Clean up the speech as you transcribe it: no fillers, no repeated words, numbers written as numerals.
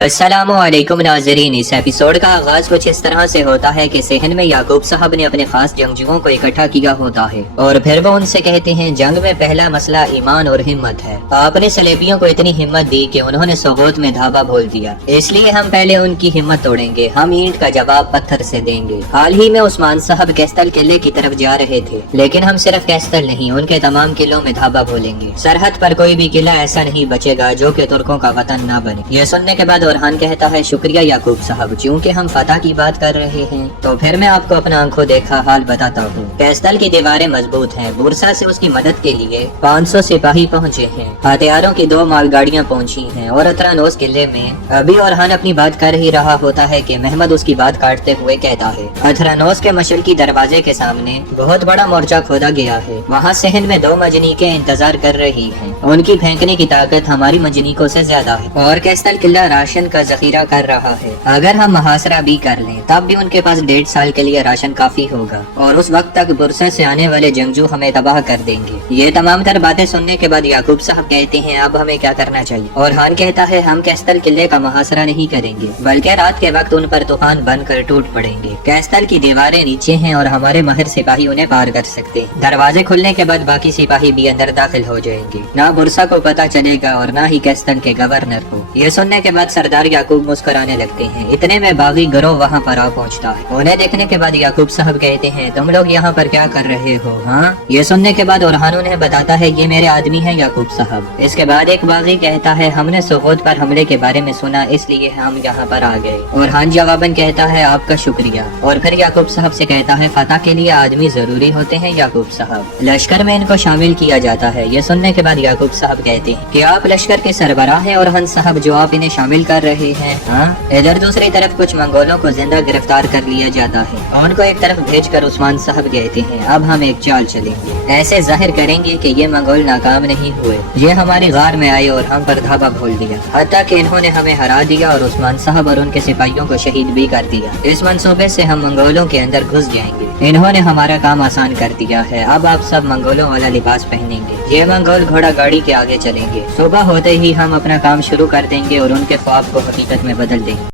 अस्सलामुअलैकुम नाज़रीन। इस एपिसोड का आगाज कुछ इस तरह से होता है कि सेहन में याकूब साहब ने अपने खास जंगजुओं को इकट्ठा किया होता है और फिर वो उनसे कहते हैं जंग में पहला मसला ईमान और हिम्मत है। आपने सलेबियों को इतनी हिम्मत दी कि उन्होंने सोगोत में धावा बोल दिया, इसलिए हम पहले उनकी हिम्मत तोड़ेंगे। हम ईंट का जवाब पत्थर से देंगे। हाल ही में उस्मान साहब कैस्तल किले की तरफ जा रहे थे, लेकिन हम सिर्फ कैस्तल नहीं उनके तमाम किलों में धावा बोलेंगे। सरहद पर कोई भी किला ऐसा नहीं बचेगा जो कि तुर्कों का वतन न बने। ये सुनने के बाद ओरहान कहता है शुक्रिया याकूब साहब, चूँकि हम फतह की बात कर रहे हैं तो फिर मैं आपको अपना आंखों देखा हाल बताता हूँ। कैस्तल की दीवारें मजबूत हैं। बुरसा से उसकी मदद के लिए 500 सिपाही पहुँचे हैं। हथियारों की 2 मालगाड़ियाँ पहुँची हैं और अतरानोस किले में अभी ओरहान अपनी बात कर ही रहा होता है कि महमद उसकी बात काटते हुए कहता है अतरानोस के मशरकी दरवाजे के सामने बहुत बड़ा मोर्चा खोदा गया है। वहाँ सहन में 2 मजनीकें इंतजार कर रही हैं। उनकी फेंकने की ताकत हमारी मजनीकों से ज्यादा है और कैस्तल किला राशन का जखीरा कर रहा है। अगर हम मुहासरा भी कर लें तब भी उनके पास 1.5 साल के लिए राशन काफी होगा और उस वक्त तक बुरसे से आने वाले जंगजू हमें तबाह कर देंगे। ये तमाम तर बातें सुनने के बाद याकूब साहब कहते हैं अब हमें क्या करना चाहिए। और हान कहता है हम कैस्तल किले का मुहासरा नहीं करेंगे बल्कि रात के वक्त उन पर तूफान बनकर टूट पड़ेंगे। कैस्तल की दीवारें नीचे हैं और हमारे माहिर सिपाही उन्हें पार कर सकते हैं। दरवाजे खुलने के बाद बाकी सिपाही भी अंदर दाखिल हो जाएंगे। ना बुरसा को पता चलेगा और ना ही कैस्तल के गवर्नर को। ये सुनने के बाद सरदार याकूब मुस्कुराने लगते हैं। इतने में बागी गिरोह वहाँ पर आ पहुँचता है। उन्हें देखने के बाद याकूब साहब कहते हैं तुम लोग यहाँ पर क्या कर रहे हो? हाँ, ये सुनने के बाद ओरहान उन्हें बताता है ये मेरे आदमी है याकूब साहब। इसके बाद एक बागी कहता है हमने सोगोत पर हमले के बारे में सुना इसलिए हम यहाँ पर आ गए। ओरहान जवाबन कहता है आपका शुक्रिया और फिर याकूब साहब से कहता है फतह के लिए आदमी जरूरी होते हैं याकूब साहब। लश्कर में इनको शामिल किया जाता है। ये सुनने के बाद याकूब साहब कहते हैं कि आप लश्कर के सरबराह हैं ओरहान साहब जो आप इन्हें शामिल कर रहे हैं। हाँ, इधर दूसरी तरफ कुछ मंगोलों को जिंदा गिरफ्तार कर लिया जाता है। उनको एक तरफ भेजकर उस्मान साहब कहते हैं अब हम एक चाल चलेंगे, ऐसे जाहिर करेंगे कि ये मंगोल नाकाम नहीं हुए। ये हमारी गार में आए और हम पर धावा खोल दिया, हत्ता कि इन्होंने हमें हरा दिया और उस्मान साहब और उनके सिपाहियों को शहीद भी कर दिया। इस मंसूबे से हम मंगोलों के अंदर घुस जाएंगे। इन्होंने हमारा काम आसान कर दिया है। अब आप सब मंगोलों वाला लिबास पहनेंगे। ये मंगोल घोड़ा गाड़ी के आगे चलेंगे। सुबह होते ही हम अपना काम शुरू कर देंगे और उनके ख्वाब को हकीकत में बदल देंगे।